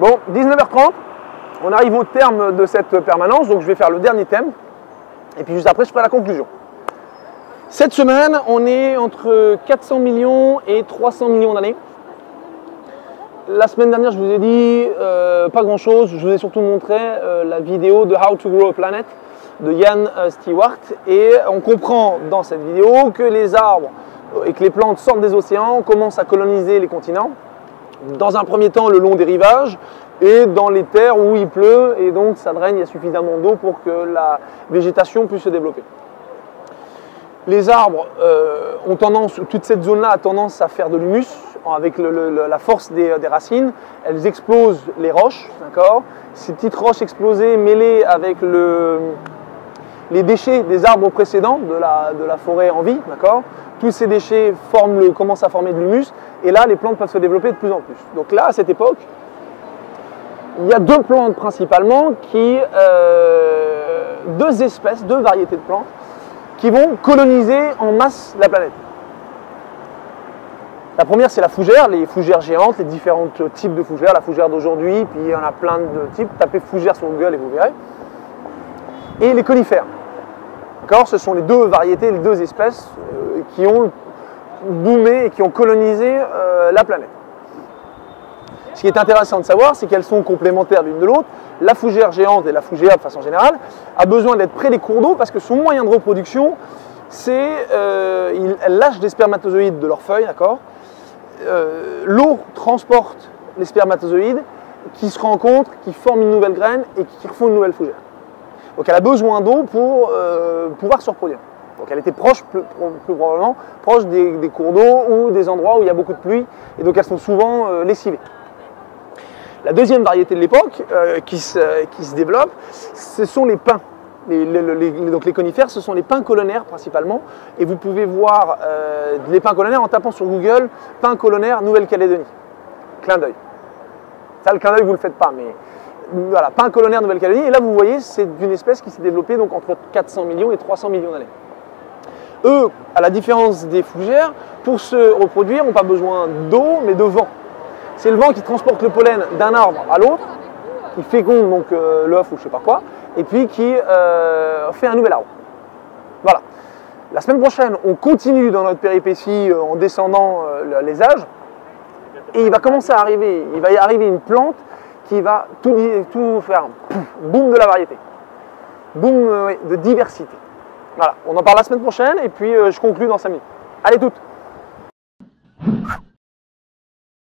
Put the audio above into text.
Bon, 19h30, on arrive au terme de cette permanence, donc je vais faire le dernier thème. Et puis juste après, je ferai la conclusion. Cette semaine, on est entre 400 millions et 300 millions d'années. La semaine dernière, je vous ai dit pas grand-chose. Je vous ai surtout montré la vidéo de How to Grow a Planet de Ian Stewart. Et on comprend dans cette vidéo que les arbres et que les plantes sortent des océans, commencent à coloniser les continents. Dans un premier temps, le long des rivages et dans les terres où il pleut. Et donc, ça draine, il y a suffisamment d'eau pour que la végétation puisse se développer. Les arbres ont tendance, toute cette zone-là a tendance à faire de l'humus avec la force des racines. Elles explosent les roches, d'accord. Ces petites roches explosées mêlées avec les déchets des arbres précédents de la forêt en vie, d'accord. Tous ces déchets commencent à former de l'humus et là, les plantes peuvent se développer de plus en plus. Donc là, à cette époque, il y a deux plantes principalement deux espèces, deux variétés de plantes qui vont coloniser en masse la planète. La première, c'est la fougère, les fougères géantes, les différents types de fougères, la fougère d'aujourd'hui, puis il y en a plein de types. Tapez fougère sur Google et vous verrez. Et les conifères. D'accord, ce sont les deux variétés, les deux espèces qui ont boomé et qui ont colonisé la planète. Ce qui est intéressant de savoir, c'est qu'elles sont complémentaires l'une de l'autre. La fougère géante et la fougère de façon générale a besoin d'être près des cours d'eau parce que son moyen de reproduction, c'est elles lâchent des spermatozoïdes de leurs feuilles, d'accord. L'eau transporte les spermatozoïdes qui se rencontrent, qui forment une nouvelle graine et qui refont une nouvelle fougère. Donc elle a besoin d'eau pour pouvoir se reproduire. Donc elle était proche, plus probablement, proche des cours d'eau ou des endroits où il y a beaucoup de pluie et donc elles sont souvent lessivées. La deuxième variété de l'époque qui se développe, ce sont les pins. Donc les conifères, ce sont les pins colonnaires principalement. Et vous pouvez voir les pins colonnaires en tapant sur Google « pins colonnaires Nouvelle-Calédonie ». Clin d'œil. Ça, le clin d'œil, vous ne le faites pas, mais voilà, pins colonnaires Nouvelle-Calédonie. Et là, vous voyez, c'est une espèce qui s'est développée donc, entre 400 millions et 300 millions d'années. Eux, à la différence des fougères, pour se reproduire, n'ont pas besoin d'eau, mais de vent. C'est le vent qui transporte le pollen d'un arbre à l'autre, qui féconde donc l'œuf ou je ne sais pas quoi, et puis qui fait un nouvel arbre. Voilà. La semaine prochaine, on continue dans notre péripétie en descendant les âges, et il va commencer à arriver, il va y arriver une plante qui va tout faire, boom de la variété, boom de diversité. Voilà, on en parle la semaine prochaine, et puis je conclue dans 5 minutes. Allez toutes!